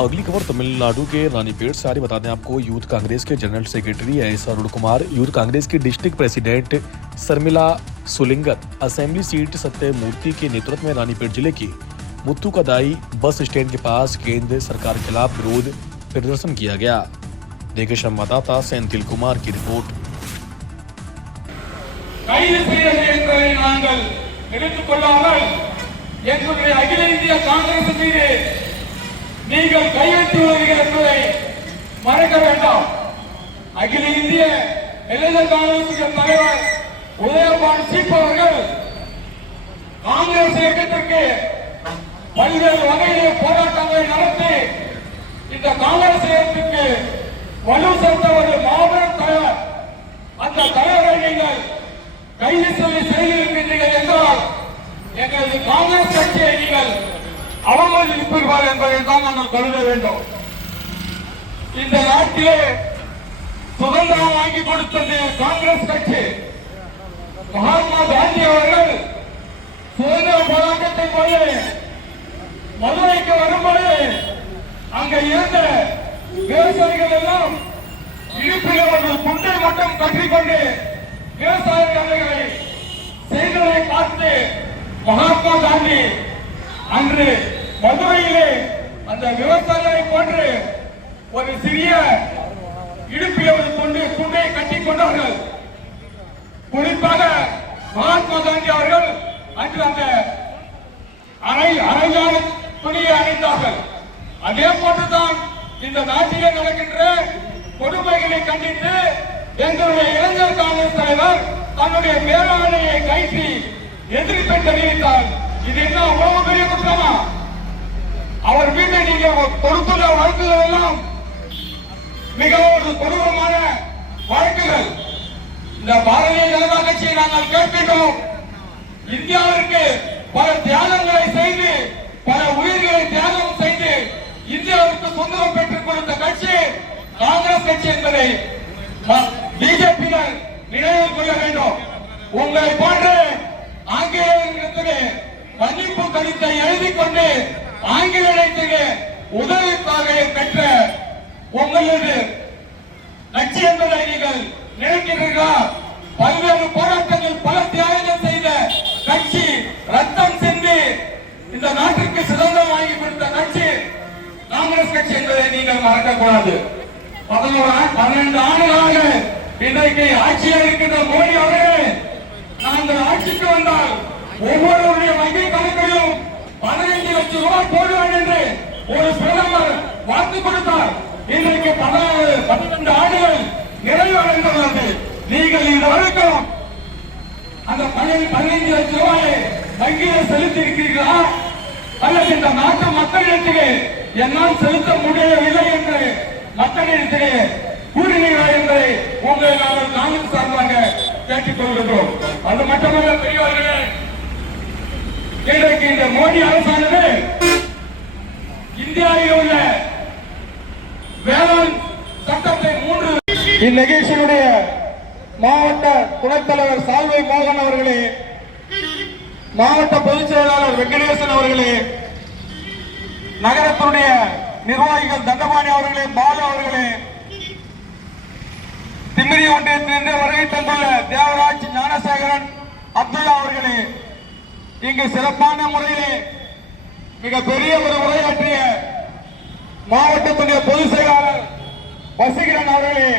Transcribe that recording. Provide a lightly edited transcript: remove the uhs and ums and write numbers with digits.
अगली खबर तमिलनाडु के रानीपेट से आ रही। बता दें आपको, यूथ कांग्रेस के general secretary S Arun Kumar, youth Congress की district president Sharmila Sulingar, assembly seat Satyamurthy के नेतृत्व में रानीपेट जिले की मुत्तुकदाई बस स्टैंड के पास केंद्र सरकार के खिलाफ विरोध प्रदर्शन किया गया। देखे संवाददाता सेंथिल कुमार की रिपोर्ट। अखिल इंडिया कांग्रेस मीது நீங்கள் கையெழுத்துவீர்கள் என்பதை மறக்க வேண்டாம். அகில இந்திய இளைஞர் காங்கிரஸ் தலைவர் உதயபான் சீப் அவர்கள் காங்கிரஸ் இயக்கத்திற்கு பல்வேறு வகையிலே போராட்டங்களை நடத்தி இந்த காங்கிரஸ் இயக்கத்திற்கு வலு சேர்த்த ஒரு மாபெரும் தலைவர். அந்த தலைவரை நீங்கள் கைது செய்திருக்கின்றீர்கள் என்றால் எங்களது காங்கிரஸ் கட்சியை நீங்கள் அவமதிப்பீர்கள் என்பதை தான் நாங்கள் கருத வேண்டும். இந்த நாட்டிலே சுதந்திரம் வாங்கி கொடுத்தது காங்கிரஸ் கட்சி. மகாத்மா காந்தி அவர்கள் சுதந்திர போராட்டத்தின் போது மதுரைக்கு வரும்போது அங்க இருந்த விவசாயிகள் எல்லாம் இடுப்பில் அவர்கள் குண்டை மட்டும் கட்டிக்கொண்டு விவசாய வேலைகளை செய்ததை பார்த்து மகாத்மா காந்தி அன்று மதுரையிலே அந்த விவசாயிகளை போன்று ஒரு சிறிய இடுப்பில் துண்டை கட்டிக் கொண்டார்கள். குறிப்பாக மகாத்மா காந்தி அவர்கள் அன்று அந்த அரைஞான துணியை அணிந்தார்கள். அதே போன்றுதான் இந்த நாட்டிலே நடக்கின்ற கொடுமைகளை கண்டித்து எங்களுடைய இளைஞர் காங்கிரஸ் தலைவர் தன்னுடைய மேலாணையை கைட்டி எதிர்ப்பை தெரிவித்தார். இது என்ன அவ்வளவு பெரிய குற்றமா? அவர் மீது நீங்க கொடுத்துள்ள வழக்குகள் எல்லாம் மிகவும் கொடூரமான வழக்குகள். இந்த பாரதிய ஜனதா கட்சியை நாங்கள் கேட்கின்றோம். இந்தியாவிற்கு பல தியாகங்களை செய்து, பல உயிர்களை தியாகம் செய்து இந்தியாவிற்கு சுதந்திரம் பெற்றுக் கொடுத்த கட்சி காங்கிரஸ் கட்சி என்பதை பிஜேபியினர் நினைவில் கொள்ள வேண்டும். உங்களை போன்று ஆங்கிலேயர்களிடத்திலே மன்னிப்பு கடிதத்தை எழுதி கொண்டு ஆங்கிலேயத்திலே உதவிக்காக பெற்ற உங்களது கட்சி என்பதை நீங்கள் நினைக்கிறீர்களா? பல்வேறு போராட்டங்கள், பல தியாகங்கள் செய்த கட்சி, ரத்தம் சிந்தி இந்த நாட்டிற்கு சுதந்திரம் வாங்கி கொடுத்த கட்சி காங்கிரஸ் கட்சி என்பதை நீங்கள் மறக்கக்கூடாது. 12 ஆண்டுகளாக இன்றைக்கு ஆட்சியில் இருக்கின்ற மோடி அவர்கள் நாங்கள் ஆட்சிக்கு வந்தால் ஒவ்வொருவருடைய வங்கி கணக்கிலும் 15 லட்சம் ரூபாய் போடுவார் என்று ஒரு பிரதமர் வாக்கு கொடுத்தார். இன்றைக்கு 12 ஆண்டுகள் நிறைவடைந்துள்ளது. நீங்கள் இந்த வரைக்கும் அந்த 15 லட்சம் ரூபாயை வங்கியில் செலுத்தி இருக்கிறீர்களா? அல்லது இந்த நாட்டு மக்களிடத்திலே என்னால் செலுத்த முடியவில்லை என்று மக்களிடத்திலே கூறினீர்களா என்பதை உங்களை நாங்கள் காங்கிரஸ் சார்பாக கேட்டுக் கொள்கிறோம். அது மட்டுமல்ல பெரியவர்களே, இன்றைக்கு இந்த மோடி அரசானது இந்தியாவில் உள்ள வேளாண் சட்டத்தை 3 இந்நிகழ்ச்சியினுடைய மாவட்ட துணைத் தலைவர் சால்வை மோகன் அவர்களே, மாவட்ட பொதுச் செயலாளர் வெங்கடேசன் அவர்களே, நகரத்தினுடைய நிர்வாகிகள் தண்டபாணி அவர்களே, பாலு அவர்களே, திமிரி ஒன்றியத்திலிருந்து வருகை தந்துள்ள தேவராஜ், ஞானசேகரன், அப்துல்லா அவர்களே, இங்கு சிறப்பான முறையிலே மிகப்பெரிய ஒரு உரையாற்றிய மாவட்டத்துடைய பொதுச் செயலாளர் வசீகரன் அவர்களே,